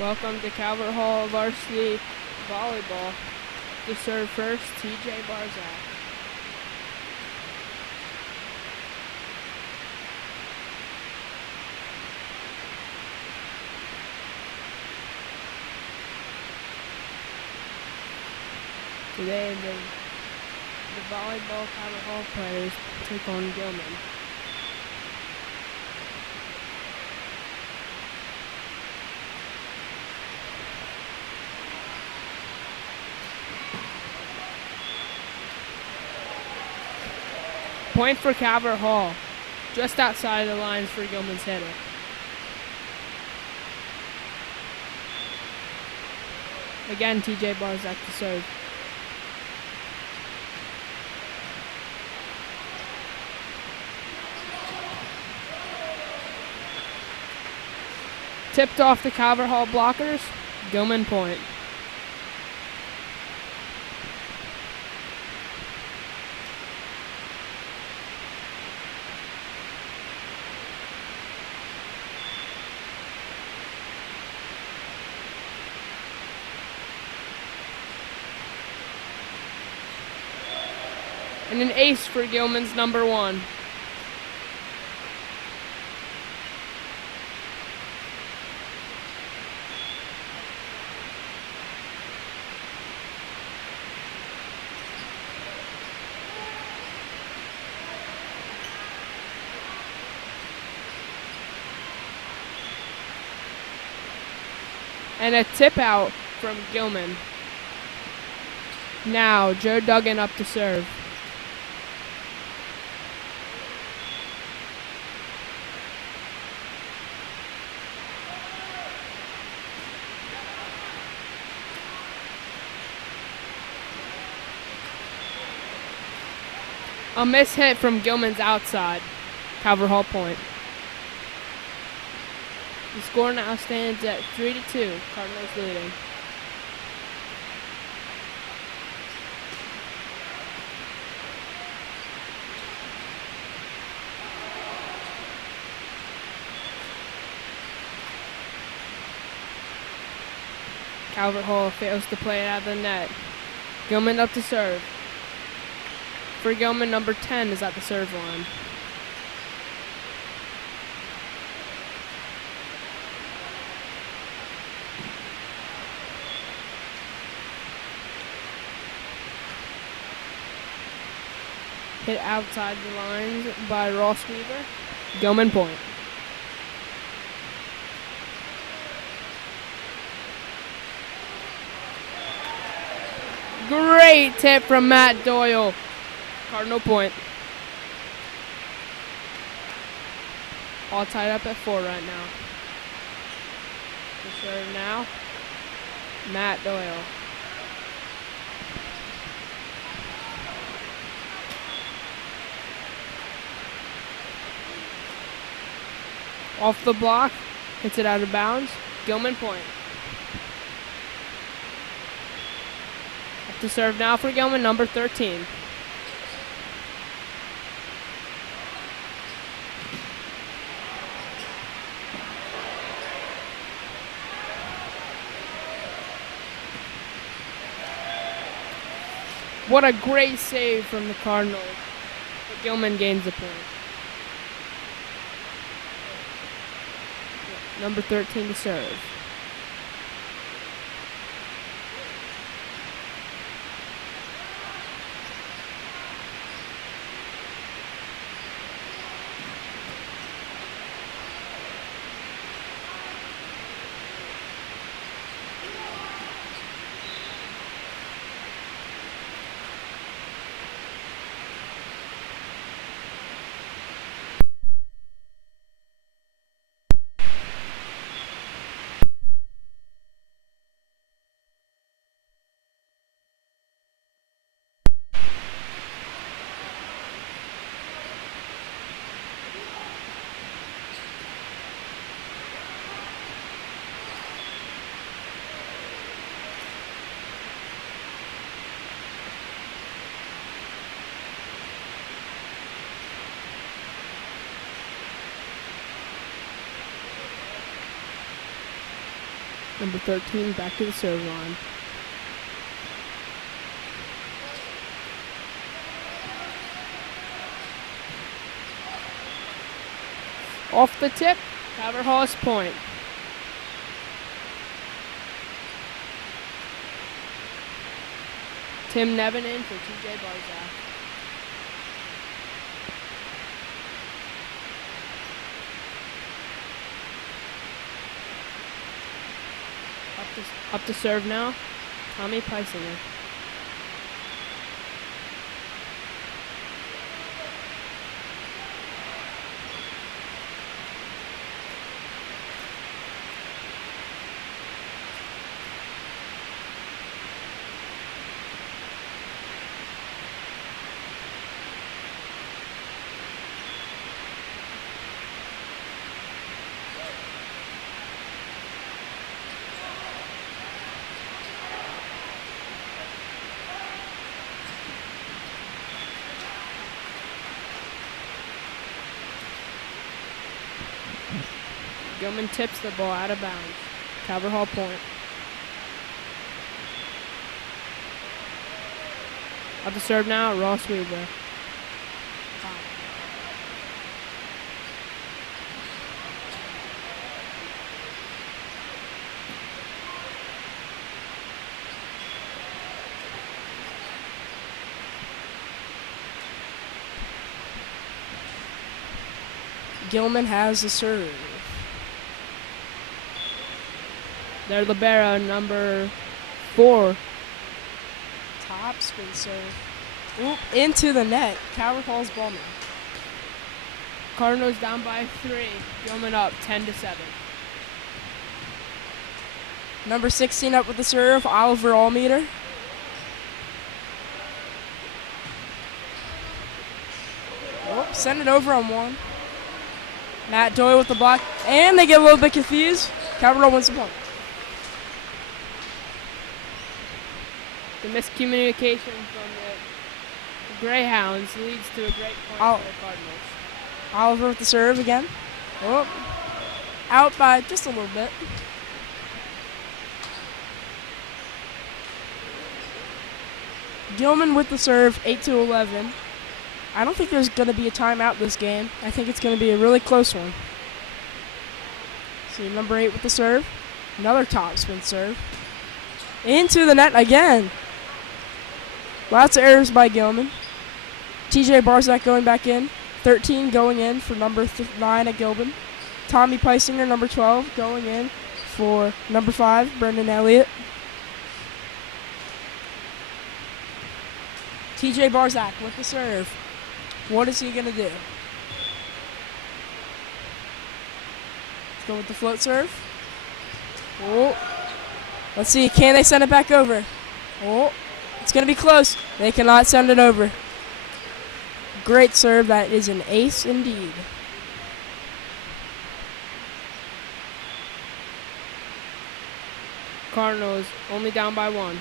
Welcome to Calvert Hall Varsity Volleyball. To serve first, TJ Barzak. Today, the volleyball Calvert Hall players take on Gilman. Point for Calvert Hall, just outside the lines for Gilman's hitter. Again, TJ Barzak to serve. Tipped off the Calvert Hall blockers, Gilman point. And an ace for Gilman's number one. And a tip out from Gilman. Now, Joe Duggan up to serve. A miss hit from Gilman's outside. Calvert Hall point. The score now stands at 3-2. Cardinals leading. Calvert Hall fails to play it out of the net. Gilman up to serve. For Gilman, number 10 is at the serve line. Hit outside the lines by Ross Weaver. Gilman point. Great tip from Matt Doyle. Cardinal point. All tied up at 4 right now. To serve now, Matt Doyle. Off the block, hits it out of bounds. Gilman point. Up to serve now for Gilman, number 13. What a great save from the Cardinals. But Gilman gains the point. Number 13 to serve. Number 13 back to the serve line. Off the tip, Calvert Hall's point. Tim Nevin in for TJ Barzak. Up to serve now, Tommy Peisinger. Gilman tips the ball out of bounds. Calvert Hall point. Up to serve now, Ross Weaver. Gilman has the serve. Their libero, number 4. Top spin serve. Oop, into the net. Calvert Hall's ball now. Cardinals down by 3. Gilman up 10-7. Number 16 up with the serve, Oliver Allmeter. Oh, send it over on one. Matt Doyle with the block, and they get a little bit confused. Calvert Hall wins the point. The miscommunication from the Greyhounds leads to a great point for the Cardinals. Oliver with the serve again. Oh, out by just a little bit. Gilman with the serve, 8-11. I don't think there's going to be a timeout this game. I think it's going to be a really close one. See, number 8 with the serve. Another top spin serve. Into the net again. Lots of errors by Gilman. TJ Barzak going back in. 13 going in for number 9 at Gilman. Tommy Peisinger, number 12, going in for number 5, Brendan Elliott. TJ Barzak with the serve. What is he going to do? Let's go with the float serve. Oh. Let's see, can they send it back over? Oh, it's going to be close. They cannot send it over. Great serve. That is an ace indeed. Cardinals only down by 1.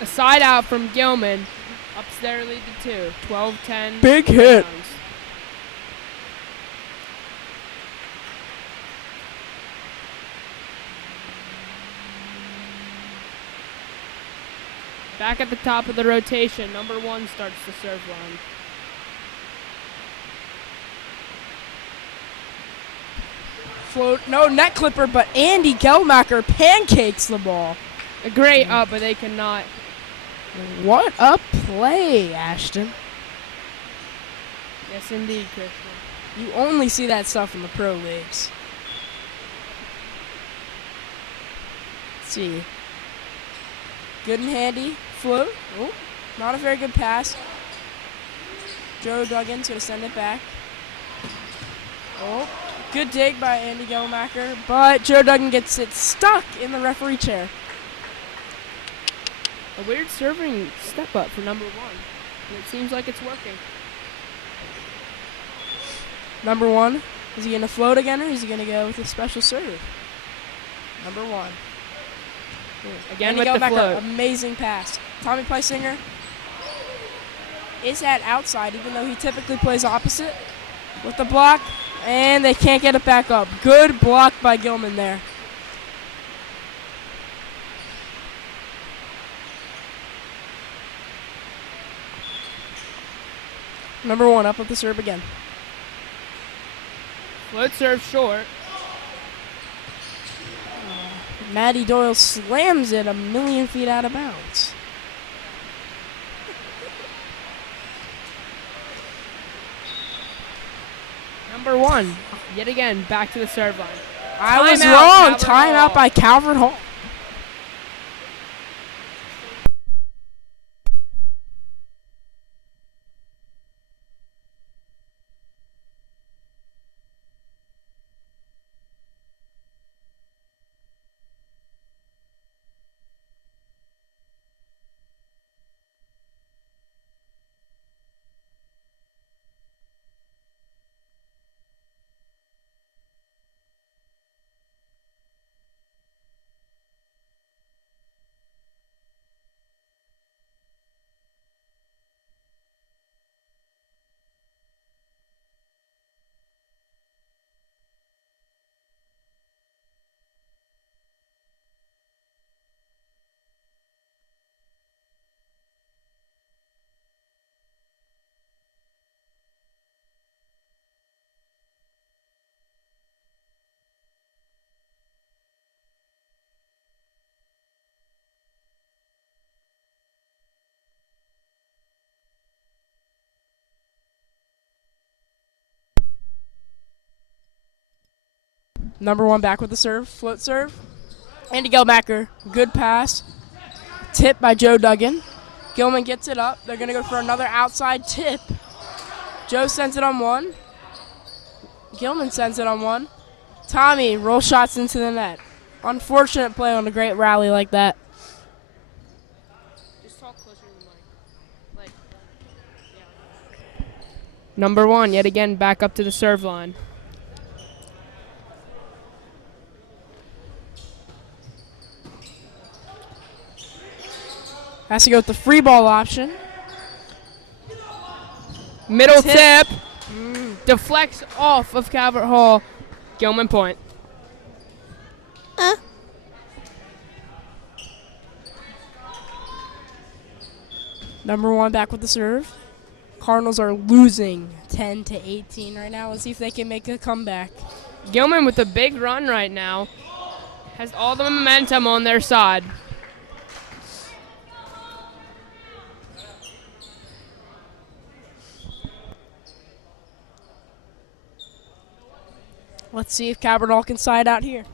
A side out from Gilman. Ups their lead to 2. 12-10. Big hit. Back at the top of the rotation, number 1 starts the serve line. Float, no net clipper, but Andy Gelmacher pancakes the ball. A great up, but they cannot. What a play, Ashton. Yes, indeed, Christian. You only see that stuff in the pro leagues. Let's see. Good and handy. Float. Oh, not a very good pass. Joe Duggan's going to send it back. Oh, good dig by Andy Gelmacher, but Joe Duggan gets it stuck in the referee chair. A weird serving step up for number 1. And it seems like it's working. Number 1, is he going to float again, or is he going to go with a special serve? Number 1. Again Andy with the Gelmacher, float. amazing pass. Tommy Peisinger is at outside, even though he typically plays opposite. with the block, and they can't get it back up. Good block by Gilman there. Number 1 up with the serve again. Float serve short. Maddie Doyle slams it a million feet out of bounds. Number 1, yet again, back to the serve line. I was Timeout, wrong. Calvert Timeout Hall. by Calvert Hall. Number 1 back with the serve. Float serve. Andy Gelmacher. Good pass. Tip by Joe Duggan. Gilman gets it up. They're going to go for another outside tip. Joe sends it on 1. Gilman sends it on 1. Tommy roll shots into the net. Unfortunate play on a great rally like that. Just talk closer to the mic. Number 1, yet again, back up to the serve line. Has to go with the free ball option. Middle Tip. tip. Deflects off of Calvert Hall. Gilman point. Number 1 back with the serve. Cardinals are losing 10-18 right now. Let's see if they can make a comeback. Gilman with a big run right now. Has all the momentum on their side. Let's see if Calvert Hall can side out here.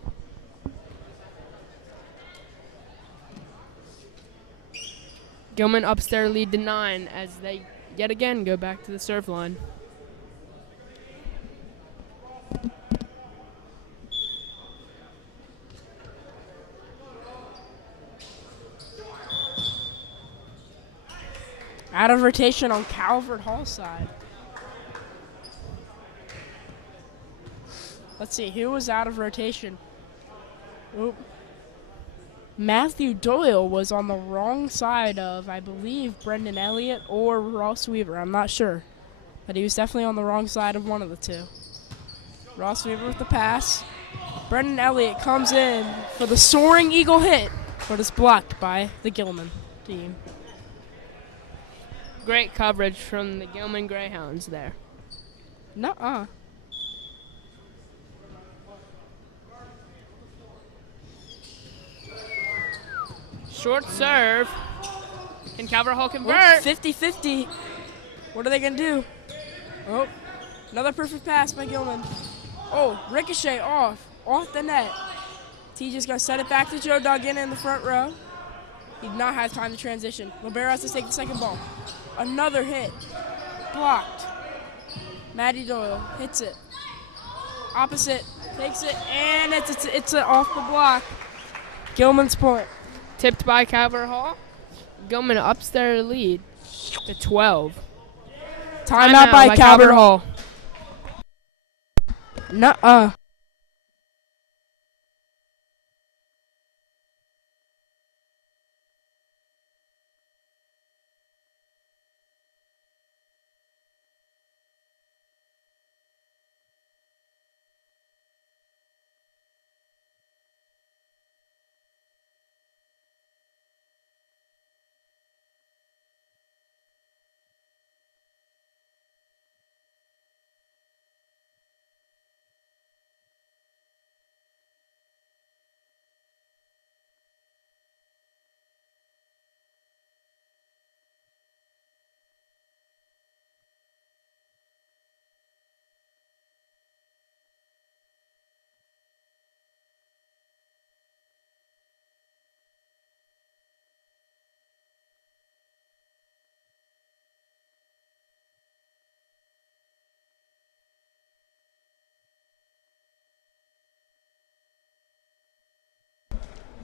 Gilman ups their lead to 9 as they yet again go back to the serve line. Out of rotation on Calvert Hall side. Let's see, who was out of rotation? Oop. Matthew Doyle was on the wrong side of, I believe, Brendan Elliott or Ross Weaver. I'm not sure. But he was definitely on the wrong side of one of the two. Ross Weaver with the pass. Brendan Elliott comes in for the soaring eagle hit, but it's blocked by the Gilman team. Great coverage from the Gilman Greyhounds there. Nuh-uh. Short serve. Can Calvert Hall Oh, convert? 50-50. What are they going to do? Oh, another perfect pass by Gilman. Oh, ricochet off the net. TJ's going to set it back to Joe Duggan in the front row. He did not have time to transition. Libero has to take the second ball. Another hit. Blocked. Maddie Doyle hits it. Opposite. Takes it, and it's off the block. Gilman's point. Tipped by Calvert Hall. Gilman ups their lead to 12. Timeout by Calvert Hall. Nuh-uh.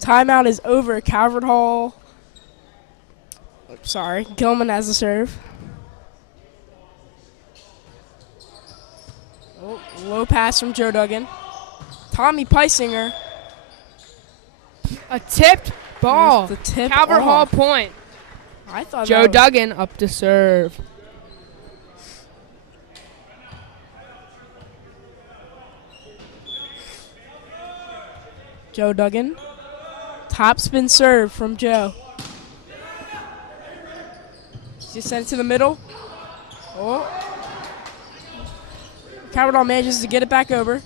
Timeout is over. Calvert Hall. Sorry, Gilman has the serve. Oh, low pass from Joe Duggan. Tommy Peisinger. A tipped ball. The tip Calvert Hall off. point. I thought Joe that Duggan up to serve. Joe Duggan. Top spin serve from Joe. Just sent it to the middle. Oh. Calvert Hall manages to get it back over.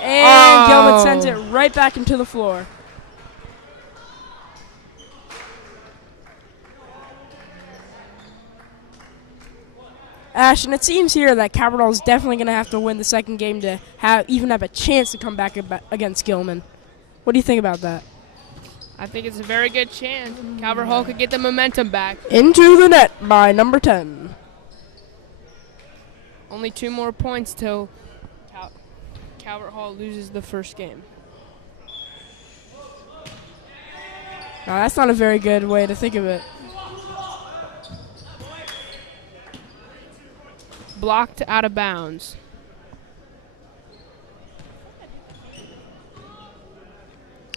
And Gilman sends it right back into the floor. Ashton, it seems here that Calvert Hall is definitely going to have to win the second game to even have a chance to come back against Gilman. What do you think about that? I think it's a very good chance. Calvert Hall could get the momentum back. Into the net by number 10. Only 2 more points till Calvert Hall loses the first game. Now, that's not a very good way to think of it. Blocked out of bounds.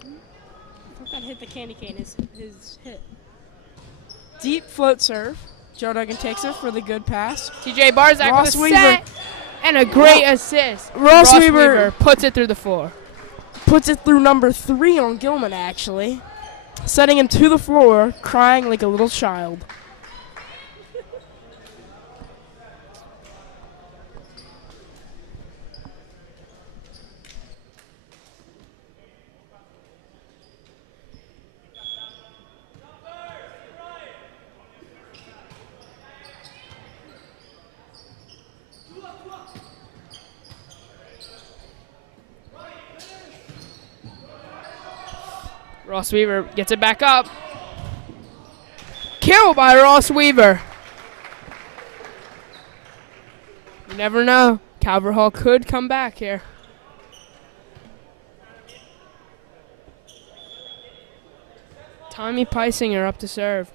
I thought that hit the candy cane, his hit. Deep float serve. Joe Duggan takes it for the good pass. TJ Barzak Ross with a Weaver. set and a great assist. Ross Weaver puts it through the floor. Puts it through number 3 on Gilman, actually. Setting him to the floor, crying like a little child. Ross Weaver gets it back up. Kill by Ross Weaver. You never know. Calvert Hall could come back here. Tommy Peisinger up to serve.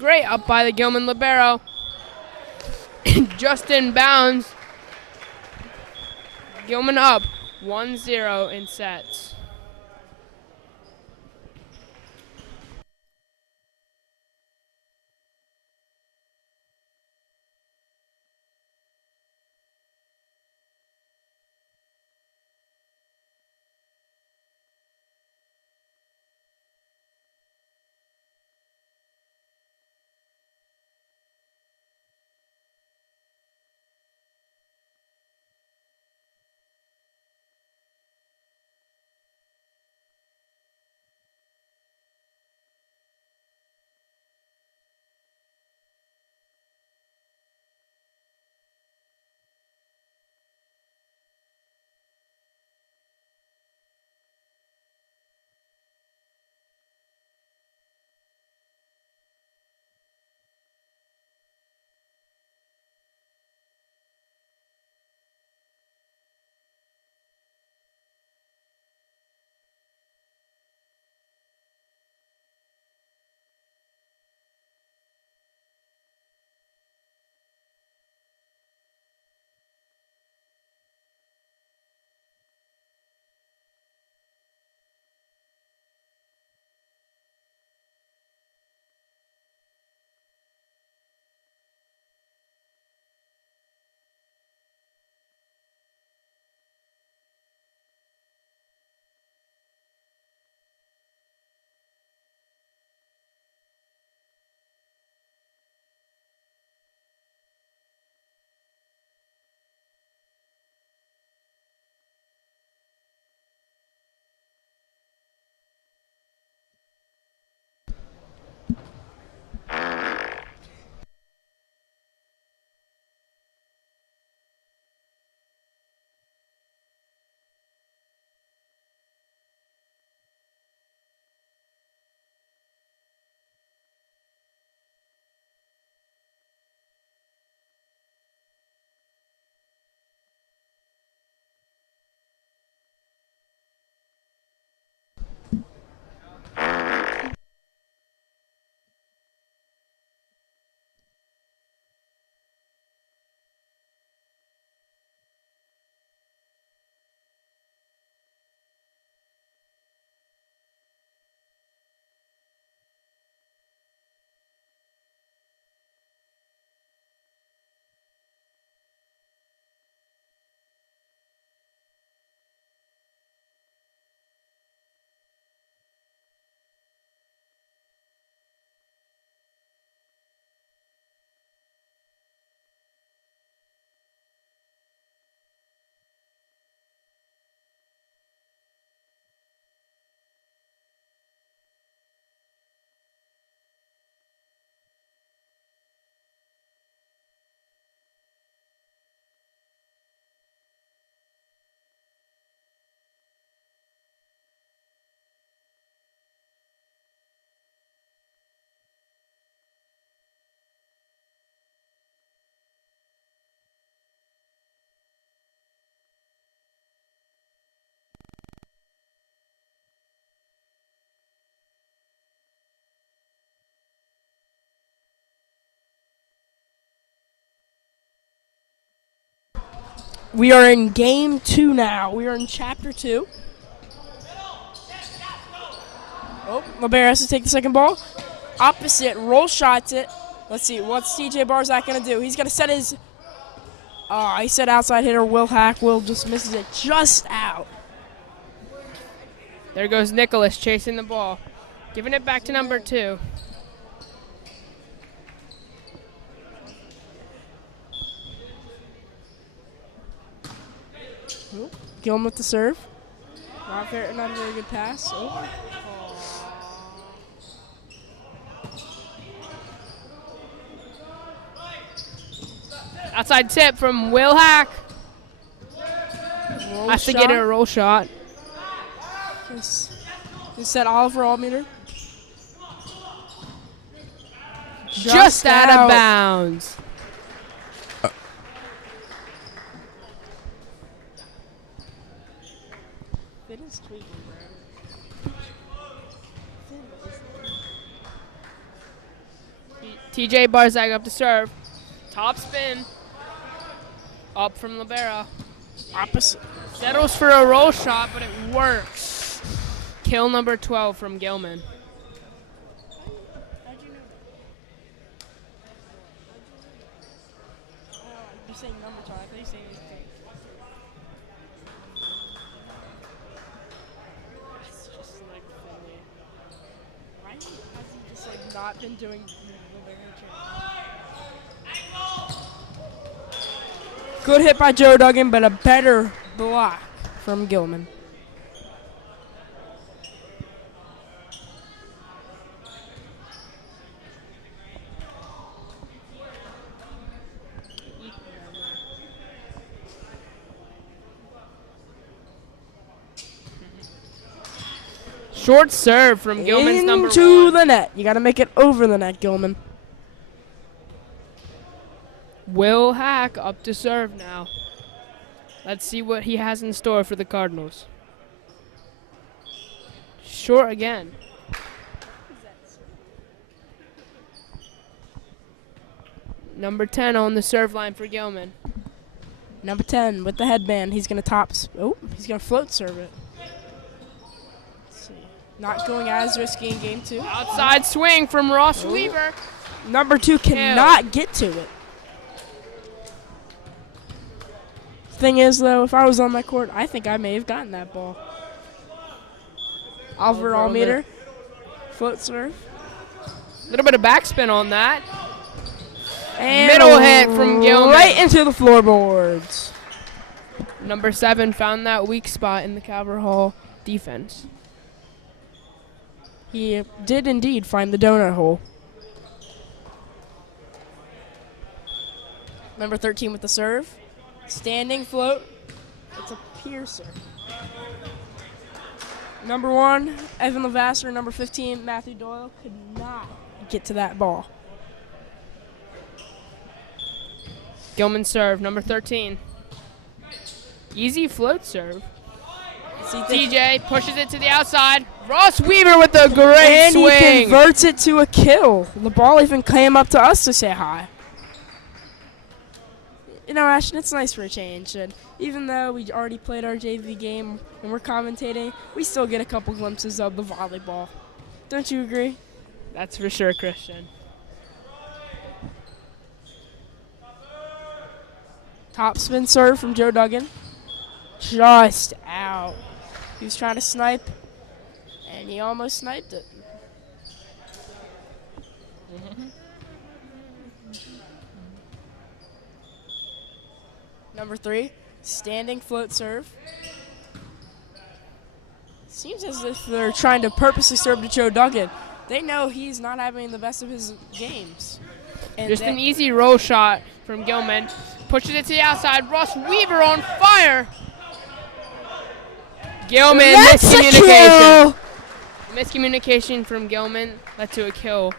Great up by the Gilman libero. Just in bounds. Gilman up 1-0 in sets. We are in game 2 now. We are in chapter 2. Oh, LeBaron has to take the second ball. Opposite, roll shots it. Let's see, what's TJ Barzak going to do? He's going to set his, he said outside hitter, Will Hack. Will just misses it just out. There goes Nicholas chasing the ball. Giving it back to number 2. Gilman with the serve. Not a very good pass. Oh. Outside tip from Will Hack. Has to get a roll shot. Is that Oliver Allmeter? Just out of bounds. TJ Barzag up to serve. Top spin. Up from Libera. Opposite. Settles for a roll shot, but it works. Kill number 12 from Gilman. How'd you know that? You're saying number 12. I thought you were saying it's just like Finley. Why has he just like not been doing good hit by Joe Duggan, but a better block from Gilman. Short serve from Gilman's number 1. Into the net. You got to make it over the net, Gilman. Will Hack up to serve now. Let's see what he has in store for the Cardinals. Short again. Number 10 on the serve line for Gilman. Number 10 with the headband. He's going to he's going to float serve it. Let's see. Not going as risky in game 2. Outside swing from Ross Weaver. Number 2 cannot get to it. Thing is, though, if I was on my court, I think I may have gotten that ball. Oliver Allmeter. Float serve. A little bit of backspin on that. And middle hit from Gilman. Right into the floorboards. Number 7 found that weak spot in the Calvert Hall defense. He did indeed find the donut hole. Number 13 with the serve. Standing float. It's a piercer. Number 1, Evan Levasseur. Number 15, Matthew Doyle could not get to that ball. Gilman serve, number 13. Easy float serve. TJ pushes it to the outside. Ross Weaver with a great swing. And he converts it to a kill. The ball even came up to us to say hi. You know, Ashton, it's nice for a change. And even though we already played our JV game and we're commentating, we still get a couple glimpses of the volleyball. Don't you agree? That's for sure, Christian. Top spin serve from Joe Duggan. Just out. He was trying to snipe, and he almost sniped it. Number 3, standing float serve. Seems as if they're trying to purposely serve to Joe Duggan. They know he's not having the best of his games. And just an easy roll shot from Gilman. Pushes it to the outside. Ross Weaver on fire. Gilman, miscommunication. Miscommunication from Gilman led to a kill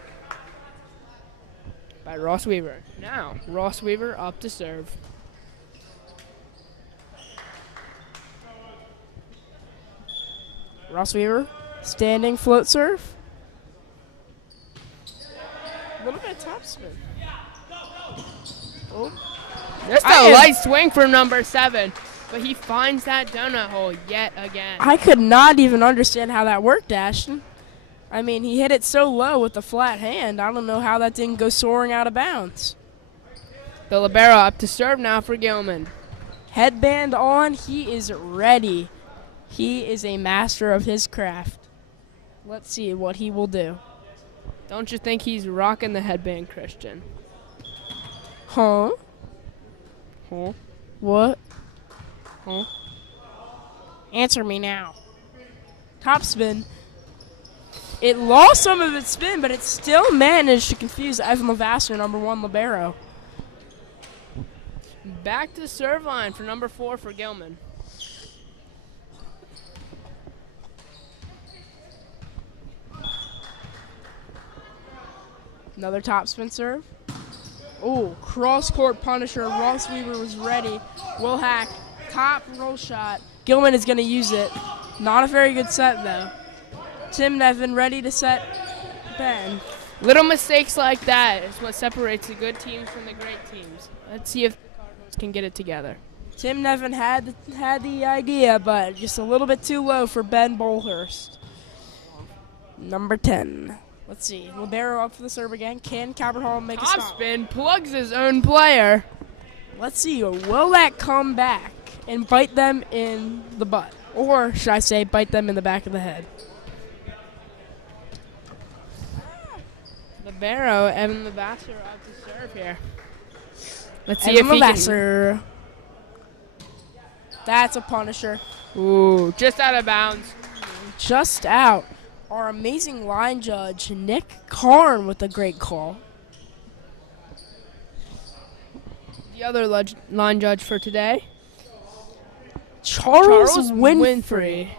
by Ross Weaver. Now, Ross Weaver up to serve. Ross Weaver, standing float serve. A little bit of top spin. Oh. Just a light swing from number 7. But he finds that donut hole yet again. I could not even understand how that worked, Ashton. I mean, he hit it so low with the flat hand. I don't know how that didn't go soaring out of bounds. The libero up to serve now for Gilman. Headband on. He is ready. He is a master of his craft. Let's see what he will do. Don't you think he's rocking the headband, Christian? Huh? Huh? What? Huh? Answer me now. Top spin. It lost some of its spin, but it still managed to confuse Evan Levasseur, number 1 libero. Back to serve line for number 4 for Gilman. Another top spin serve. Oh, cross-court punisher. Ross Weaver was ready. Will Hack, top roll shot. Gilman is going to use it. Not a very good set, though. Tim Nevin ready to set Ben. Little mistakes like that is what separates the good teams from the great teams. Let's see if the Cardinals can get it together. Tim Nevin had the idea, but just a little bit too low for Ben Bolhurst. Number 10. Let's see. Libero up for the serve again. Can Cabral make a Top stop? spin plugs his own player. Let's see. Will that come back and bite them in the butt? Or should I say bite them in the back of the head? Libero, Evan Levasseur up to serve here. Let's see Evan if he Levasseur. That's a punisher. can. Ooh, just out of bounds. Just out. Our amazing line judge, Nick Karn, with a great call. The other line judge for today, Charles Winfrey. Winfrey.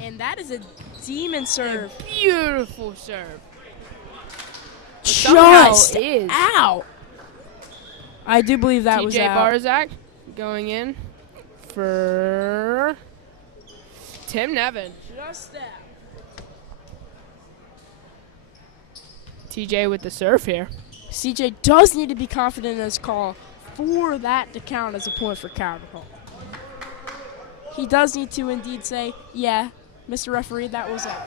And that is a demon serve. Beautiful serve. Just is. out. I do believe that was TJ out. Barzak going in for Tim Nevin. Just out. TJ with the serve here. CJ does need to be confident in his call for that to count as a point for Cabral. He does need to indeed say, yeah, Mr. Referee, that was out.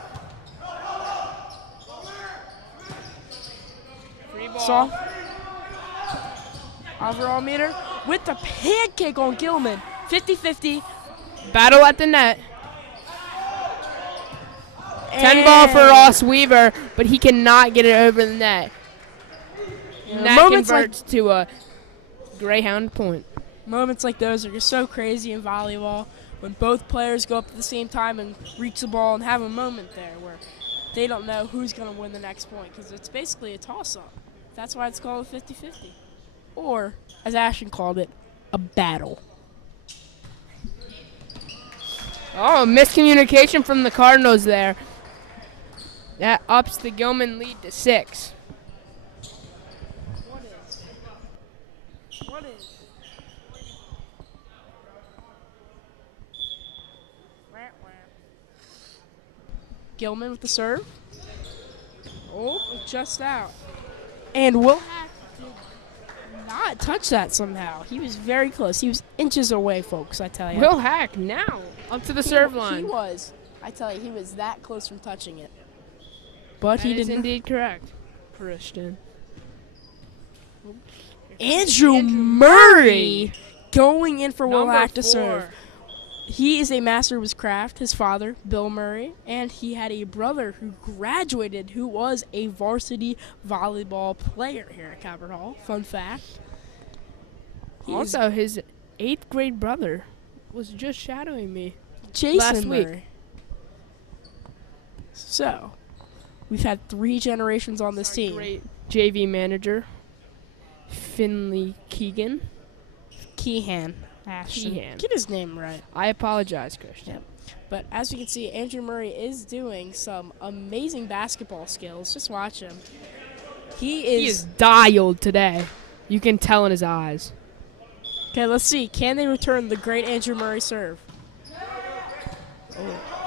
Free ball. Soft. Overall meter with the pancake on Gilman. 50-50. Battle at the net. 10 ball for Ross Weaver, but he cannot get it over the net. And that converts to a Greyhound point. Moments like those are just so crazy in volleyball when both players go up at the same time and reach the ball and have a moment there where they don't know who's going to win the next point because it's basically a toss-up. That's why it's called a 50-50. Or, as Ashton called it, a battle. Oh, miscommunication from the Cardinals there. That ups the Gilman lead to 6. What is? Gilman with the serve. Oh, just out. And Will Hack did not touch that somehow. He was very close. He was inches away, folks, I tell you. Will Hack now up to the serve line. He was. I tell you, he was that close from touching it. But he That is didn't. indeed correct, Christian. Andrew Murray going in for Will Number Hack to 4. serve. He is a master of his craft, his father, Bill Murray, and he had a brother who graduated who was a varsity volleyball player here at Cabot Hall. Fun fact. Also, his 8th grade brother was just shadowing me. Jason last week. Murray. So, we've had 3 generations on this team. Great JV manager, Finley Keegan. Keehan. Ashton. Keehan. Get his name right. I apologize, Christian. Yep. But as we can see, Andrew Murray is doing some amazing basketball skills. Just watch him. He is dialed today. You can tell in his eyes. Okay, let's see. Can they return the great Andrew Murray serve?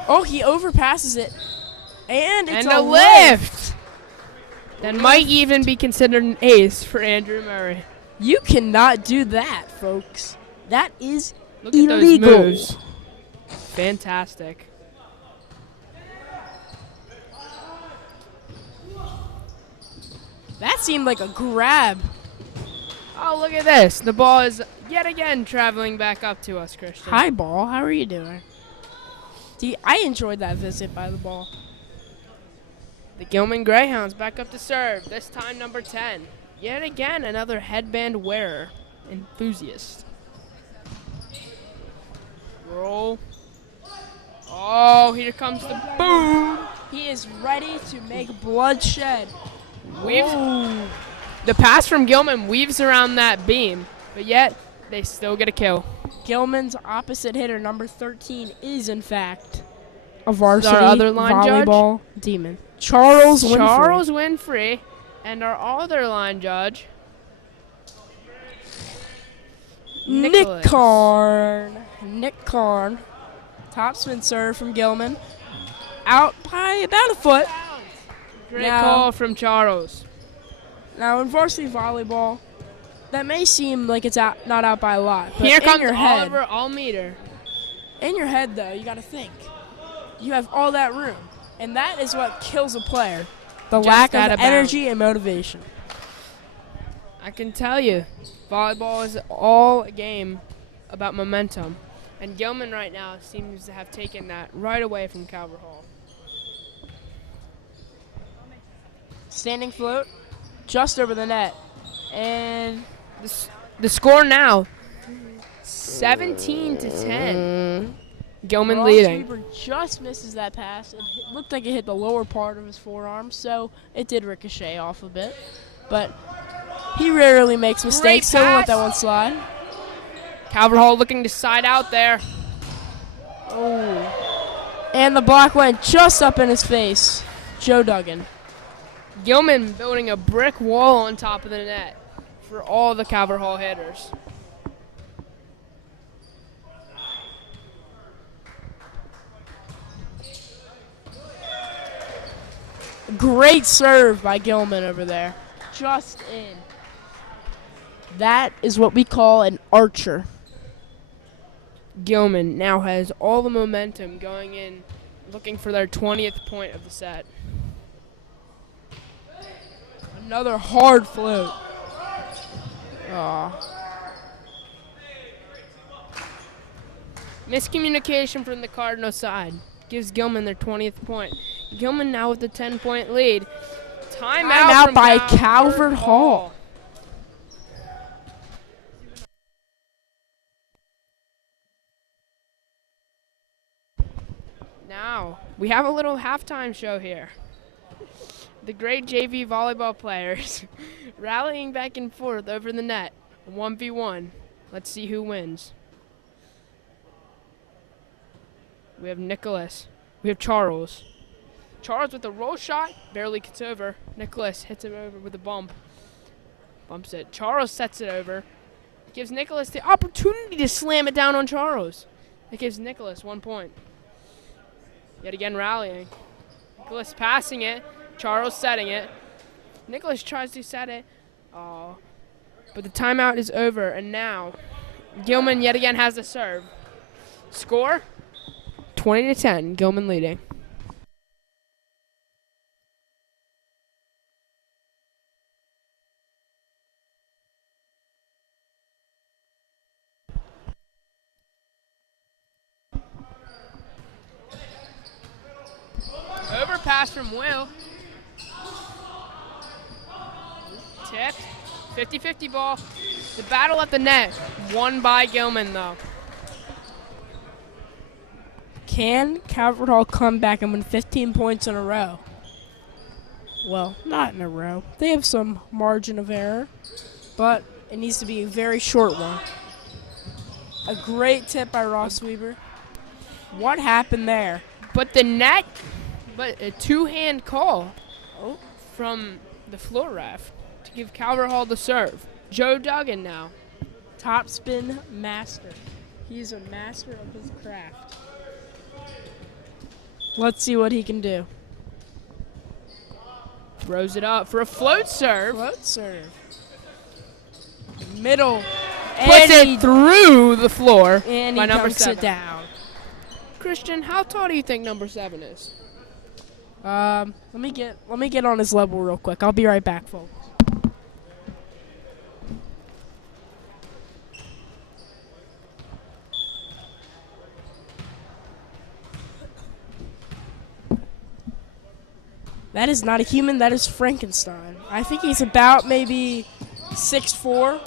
Oh, he overpasses it. And it's a lift. That might even be considered an ace for Andrew Murray. You cannot do that, folks. That is Look at illegal. those moves. Fantastic. That seemed like a grab. Oh, look at this. The ball is yet again traveling back up to us, Christian. Hi, ball. How are you doing? I enjoyed that visit by the ball. The Gilman Greyhounds back up to serve. This time number 10. Yet again, another headband wearer enthusiast. Roll. Oh, here comes the boom. He is ready to make bloodshed. Weaves. The pass from Gilman weaves around that beam, but yet they still get a kill. Gilman's opposite hitter, number 13, is in fact a varsity Our other line volleyball demon. Charles Winfrey. And our other line judge, Nick Karn. Topspin serve from Gilman. Out by about a foot. Great call from Charles. Now in varsity volleyball, that may seem like it's not out by a lot. But Here comes your head, Oliver Almeida. In your head, though, you got to think. You have all that room, and that is what kills a player. The lack of energy and motivation. I can tell you, volleyball is all a game about momentum. And Gilman right now seems to have taken that right away from Calvert Hall. Standing float, just over the net. And the score now, 17-10. Gilman leading. Weaver just misses that pass. It looked like it hit the lower part of his forearm, so it did ricochet off a bit. But he rarely makes mistakes, so we'll let that one slide. Calvert Hall looking to side out there. Oh. And the block went just up in his face. Joe Duggan. Gilman building a brick wall on top of the net for all the Calvert Hall hitters. Great serve by Gilman over there. Just in. That is what we call an archer. Gilman now has all the momentum going in, looking for their 20th point of the set. Another hard float. Miscommunication from the Cardinal side gives Gilman their 20th point. Gilman now with the 10-point lead. Timeout by Calvert Hall. Now, we have a little halftime show here. The great JV volleyball players rallying back and forth over the net. 1v1. Let's see who wins. We have Nicholas. We have Charles. Charles with a roll shot. Barely gets over. Nicholas hits him over with a bump. Bumps it. Charles sets it over. Gives Nicholas the opportunity to slam it down on Charles. It gives Nicholas 1 point. Yet again rallying. Nicholas passing it. Charles setting it. Nicholas tries to set it. Oh. But the timeout is over. And now Gilman yet again has the serve. Score? 20-10. Gilman leading. Overpass from Will. Tipped. 50-50 ball. The battle at the net. Won by Gilman, though. Can Calvert Hall come back and win 15 points in a row? Well, not in a row. They have some margin of error, but it needs to be a very short one. A great tip by Ross Weaver. What happened there? But the net, but a two-hand call from the floor ref to give Calvert Hall the serve. Joe Duggan now. Topspin master. He's a master of his craft. Let's see what he can do. Throws it up for a float serve. Float serve. Middle. Puts And he it through the floor And by he number dunks 7. it down. Christian, how tall do you think number 7 is? Let me get on his level real quick. I'll be right back, folks. That is not a human. That is Frankenstein. I think he's about maybe 6'4".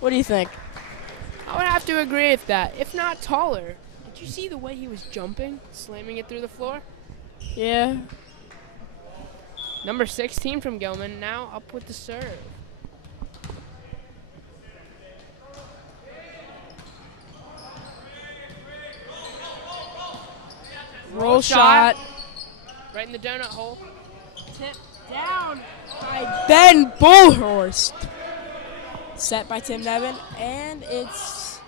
What do you think? I would have to agree with that, if not taller. Did you see the way he was jumping, slamming it through the floor? Yeah. Number 16 from Gilman, now up with the serve. Roll shot. Right in the donut hole. Tip down by Ben Bullhorst. Set by Tim Nevin, and it's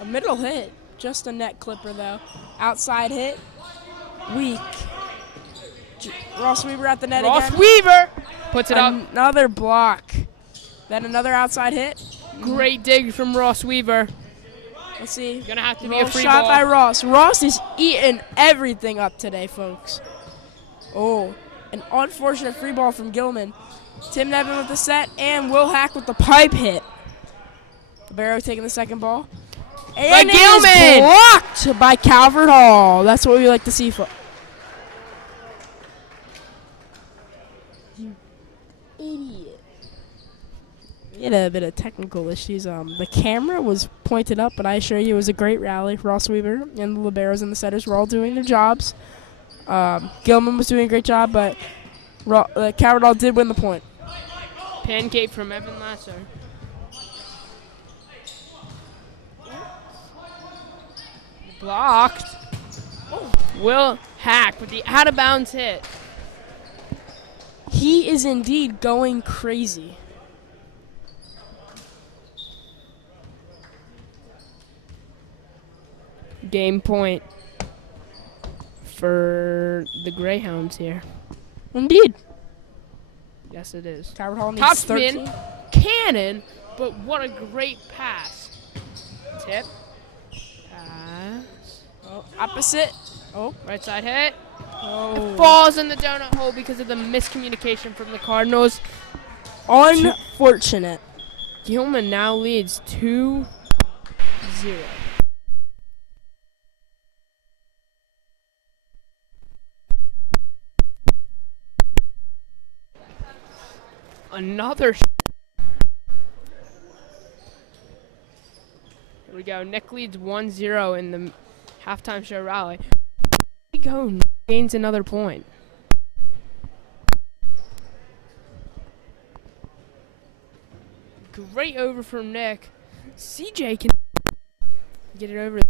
a middle hit. Just a net clipper, though. Outside hit. Weak. Ross Weaver at the net Ross again. Weaver puts it up. Another block. Then another outside hit. Great dig from Ross Weaver. Let's see. Gonna have to be Roll a free shot ball. by Ross. Ross is eating everything up today, folks. Oh, an unfortunate free ball from Gilman. Tim Nevin with the set, and Will Hack with the pipe hit. Barrow taking the second ball. And it is Gilman! blocked by Calvert Hall. That's what we like to see. You idiot. We had a bit of technical issues. The camera was pointed up, but I assure you it was a great rally. Ross Weaver and the liberos and the setters were all doing their jobs. Gilman was doing a great job, but Calvert Hall did win the point. Pancake from Evan Lasser. Blocked. Will Hack with the out-of-bounds hit. He is indeed going crazy. Game point for the Greyhounds here. Indeed. Yes, it is. Calvert Hall needs Top 13. spin, cannon, but what a great pass. Tip. Pass. Oh, opposite. Oh. Right side hit. Oh. Falls in the donut hole because of the miscommunication from the Cardinals. Unfortunate. Gilman now leads 2-0. Another. Here we go. Nick leads 1-0 in the halftime show rally. Here we go. Nick gains another point. Great over from Nick. CJ can get it over.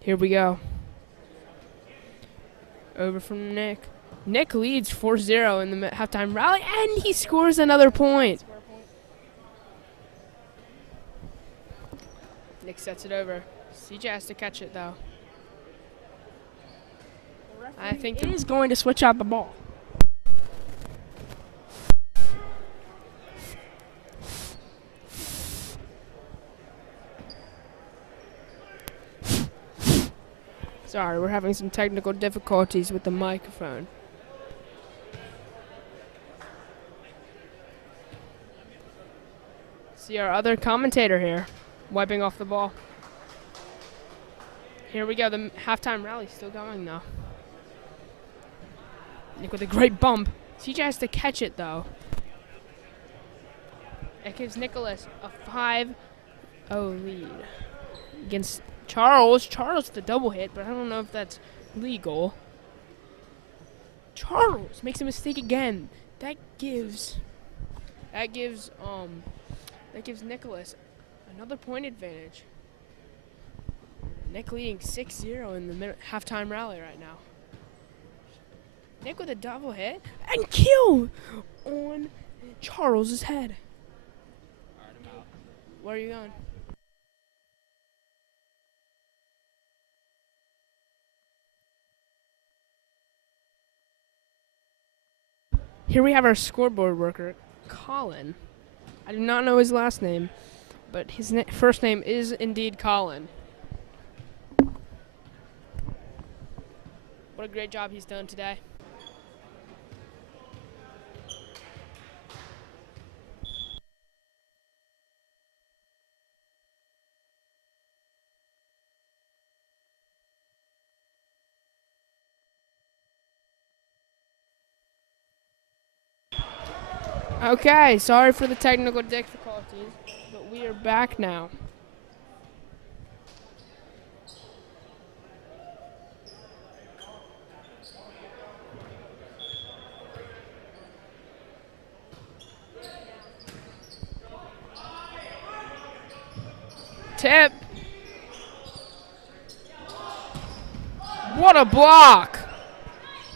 Here we go. Over from Nick. Nick leads 4-0 in the halftime rally, and he scores another point. Nick sets it over. CJ has to catch it, though. I think he is going to switch out the ball. Sorry, we're having some technical difficulties with the microphone. See our other commentator here, wiping off the ball. Here we go, the halftime rally's still going though. Nick with a great bump. CJ has to catch it though. It gives Nicholas a 5-0 lead against Charles. Charles the double hit, but I don't know if that's legal. Charles makes a mistake again. That gives Nicholas another point advantage. Nick leading 6-0 in the halftime rally right now. Nick with a double hit and kill on Charles's head. All right, I'm out. Where are you going? Here we have our scoreboard worker, Colin. I do not know his last name, but his first name is indeed Colin. What a great job he's done today. Okay, sorry for the technical difficulties, but we are back now. Tip. What a block!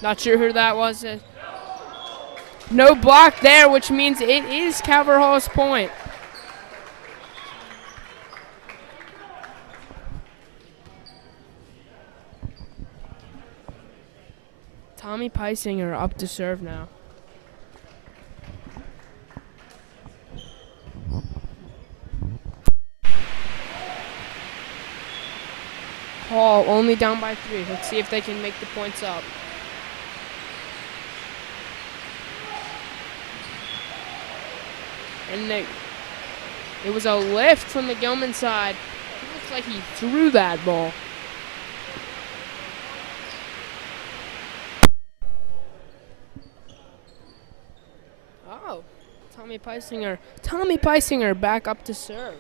Not sure who that was. No block there, which means it is Calvert Hall's point. Tommy Peisinger up to serve now. Hall only down by 3. Let's see if they can make the points up. And it was a lift from the Gilman side. It looks like he threw that ball. Oh, Tommy Peisinger back up to serve.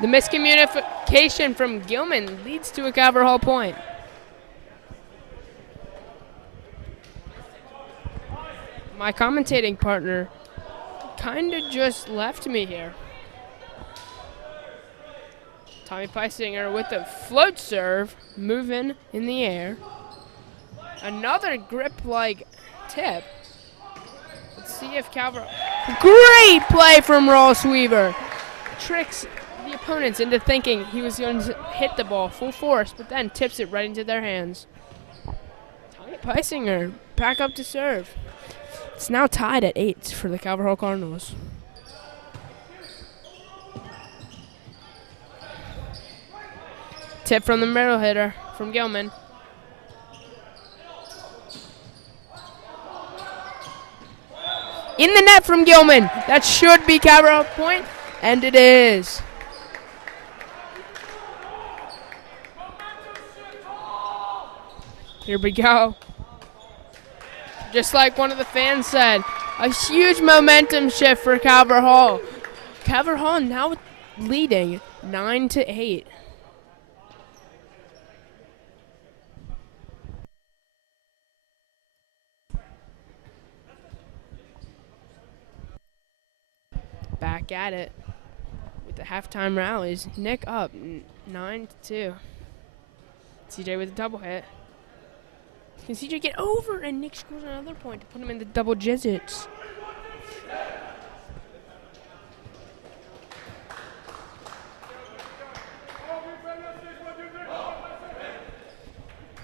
The miscommunication from Gilman leads to a Calvert Hall point. My commentating partner kind of just left me here. Tommy Peisinger with a float serve, moving in the air. Another grip-like tip. Let's see if Calvert... Great play from Ross Weaver. Tricks the opponents into thinking he was going to hit the ball full force, but then tips it right into their hands. Tommy Peisinger back up to serve. It's now tied at 8 for the Calvert Hall Cardinals. Tip from the middle hitter from Gilman. In the net from Gilman. That should be Calvert Hall point, and it is. Here we go. Just like one of the fans said, a huge momentum shift for Calvert Hall. Calvert Hall now leading 9-8. Back at it with the halftime rallies. Nick up 9-2. CJ with a double hit. Can CJ get over? And Nick scores another point to put him in the double digits.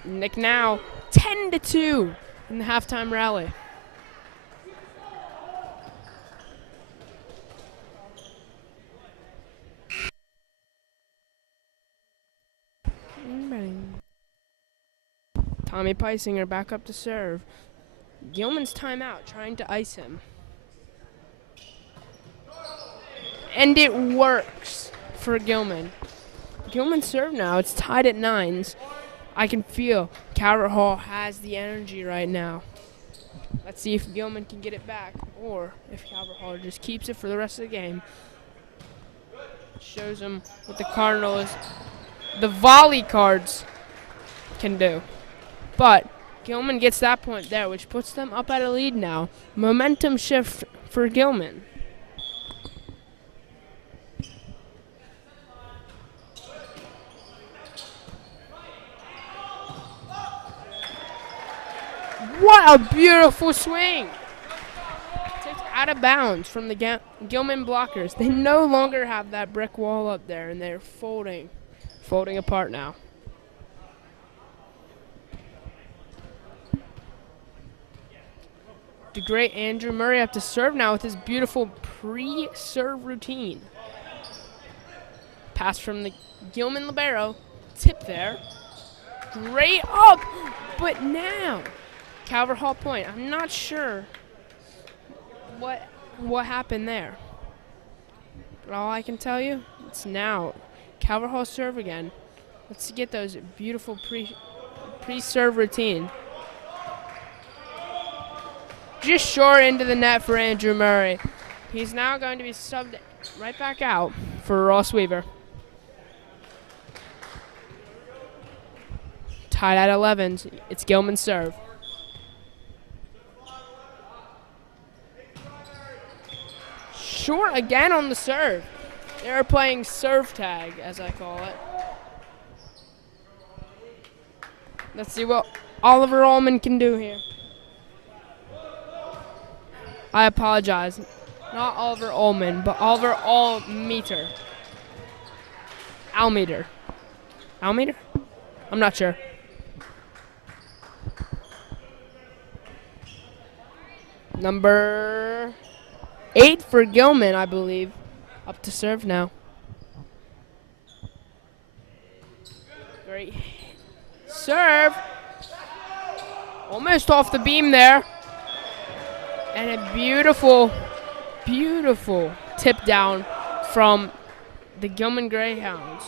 Nick now 10-2 in the halftime rally. Tommy Peisinger back up to serve. Gilman's timeout, trying to ice him. And it works for Gilman. Gilman's serve now. It's tied at 9s. I can feel Calvert Hall has the energy right now. Let's see if Gilman can get it back, or if Calvert Hall just keeps it for the rest of the game. Shows them what the Cardinals, the volley cards, can do. But Gilman gets that point there, which puts them up at a lead now. Momentum shift for Gilman. What a beautiful swing. Takes out of bounds from the Gilman blockers. They no longer have that brick wall up there, and they're folding apart now. The great Andrew Murray up to serve now with his beautiful pre-serve routine. Pass from the Gilman libero, tip there. Great up, but now Calvert Hall point. I'm not sure what happened there. But all I can tell you, it's now Calvert Hall serve again. Let's get those beautiful pre-serve routine. Just short into the net for Andrew Murray. He's now going to be subbed right back out for Ross Weaver. Tied at 11. It's Gilman's serve. Short again on the serve. They're playing serve tag, as I call it. Let's see what Oliver Ullman can do here. I apologize. Not Oliver Ullman, but Oliver Almeter. Almeter? I'm not sure. Number 8 for Gilman, I believe. Up to serve now. Great serve. Almost off the beam there. And a beautiful, beautiful tip down from the Gilman Greyhounds.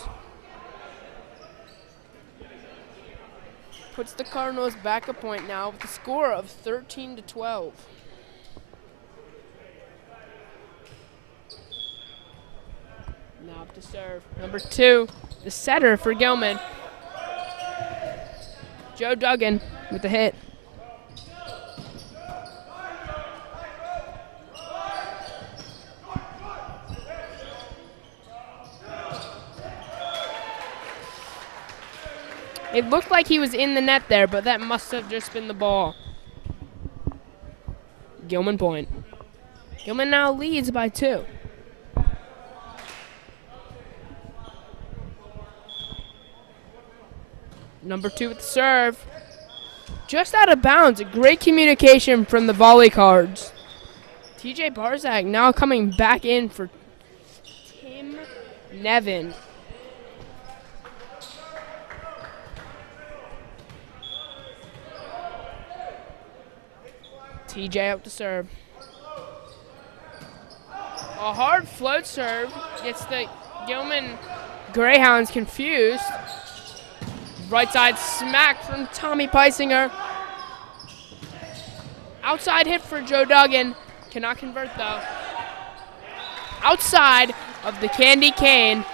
Puts the Cardinals back a point now with a score of 13-12. Now up to serve. Number 2, the setter for Gilman. Joe Duggan with the hit. It looked like he was in the net there, but that must have just been the ball. Gilman point. Gilman now leads by 2. Number 2 with the serve. Just out of bounds. A great communication from the volley cards. TJ Barzak now coming back in for Tim Nevin. TJ up to serve. A hard float serve gets the Gilman Greyhounds confused. Right side smack from Tommy Peisinger. Outside hit for Joe Duggan. Cannot convert though. Outside of the candy cane,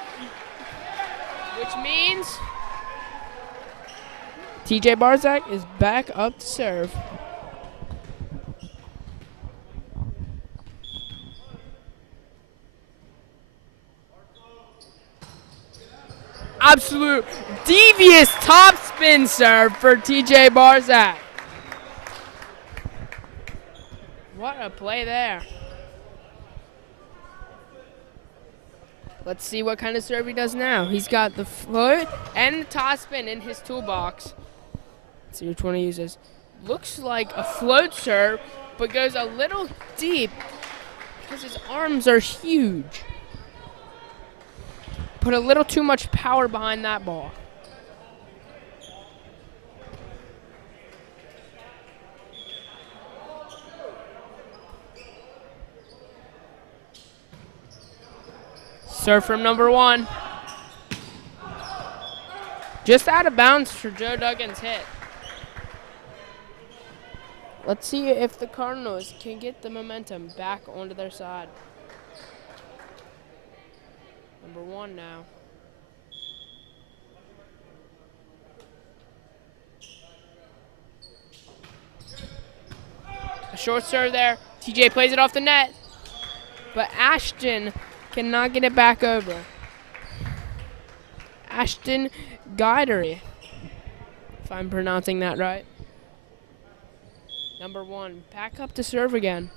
which means TJ Barzak is back up to serve. Absolute devious top spin serve for TJ Barzak. What a play there. Let's see what kind of serve he does now. He's got the float and the top spin in his toolbox. Let's see which one he uses. Looks like a float serve, but goes a little deep because his arms are huge. Put a little too much power behind that ball. Serve from number 1. Just out of bounds for Joe Duggan's hit. Let's see if the Cardinals can get the momentum back onto their side. Number 1 now. A short serve there. TJ plays it off the net. But Ashton cannot get it back over. Ashton Guidery, if I'm pronouncing that right. Number 1, back up to serve again.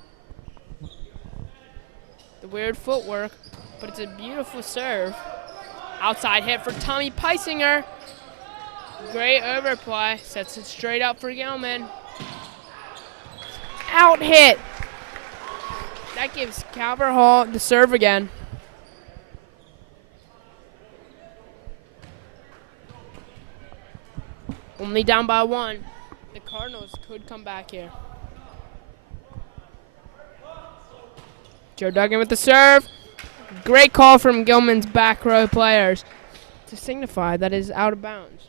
The weird footwork, but it's a beautiful serve. Outside hit for Tommy Peisinger. Great overplay. Sets it straight up for Gilman. Out hit. That gives Calvert Hall the serve again. Only down by 1. The Cardinals could come back here. Joe Duggan with the serve. Great call from Gilman's back row players to signify that is out of bounds.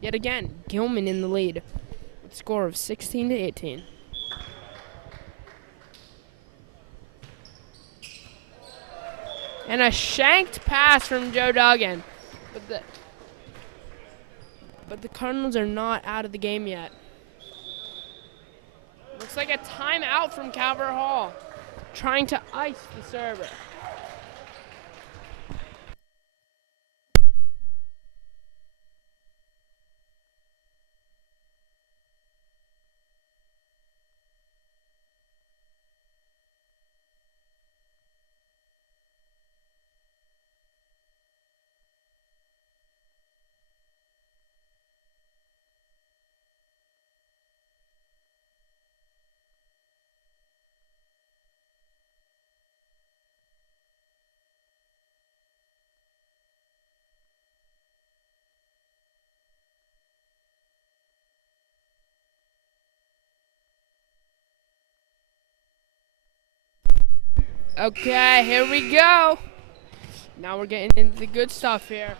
Yet again, Gilman in the lead with a score of 16-18. And a shanked pass from Joe Duggan. But the Cardinals are not out of the game yet. Looks like a timeout from Calvert Hall, trying to ice the server. Okay, here we go. Now we're getting into the good stuff here.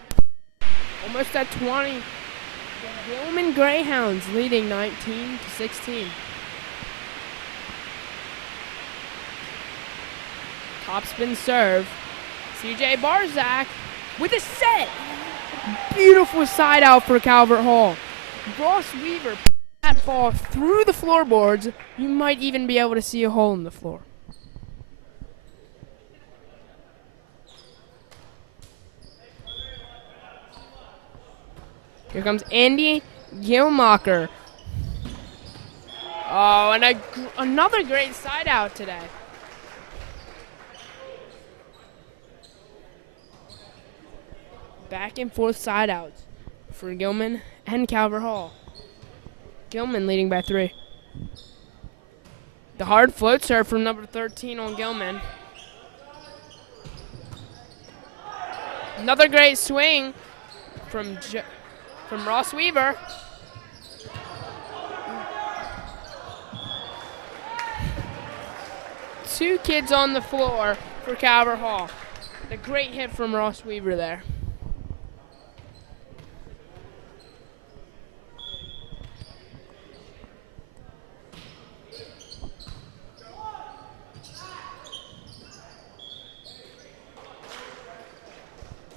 Almost at 20. The Gilman Greyhounds leading 19-16. Topspin serve. CJ Barzak with a set. Beautiful side out for Calvert Hall. Ross Weaver put that ball through the floorboards. You might even be able to see a hole in the floor. Here comes Andy Gilmacher. Oh, and another great side out today. Back and forth side outs for Gilman and Calvert Hall. Gilman leading by 3. The hard float serve from number 13 on Gilman. Another great swing from Ross Weaver. Two kids on the floor for Calvert Hall. A great hit from Ross Weaver there.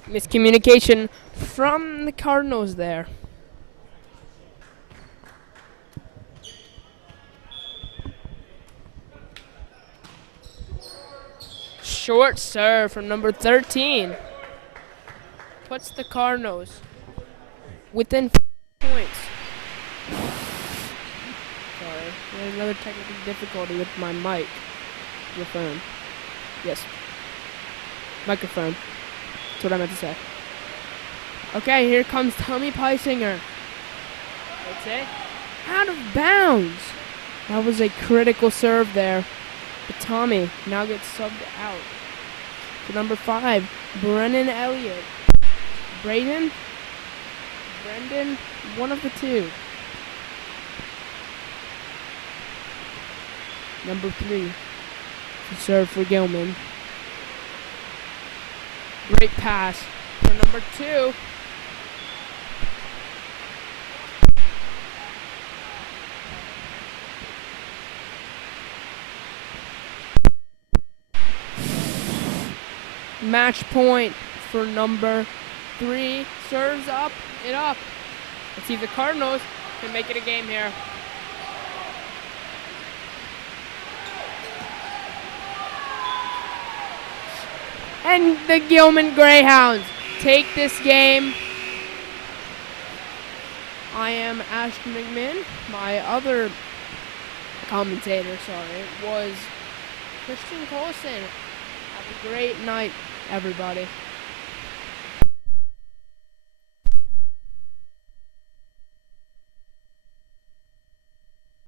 Miscommunication from the Cardinals there. Short serve from number 13. Puts the Cardinals within 4 points. Sorry, there's another technical difficulty with my mic. Your phone. Yes. Microphone. That's what I meant to say. Okay, here comes Tommy Peisinger. That's it. Out of bounds. That was a critical serve there. But Tommy now gets subbed out. For number 5, Brennan Elliott. Brendan, one of the two. Number 3, to serve for Gilman. Great pass for number 2. Match point for number 3. Serves up. Let's see if the Cardinals can make it a game here. And the Gilman Greyhounds take this game. I am Ashton McMinn. My other commentator, was Christian Colson. Have a great night, everybody.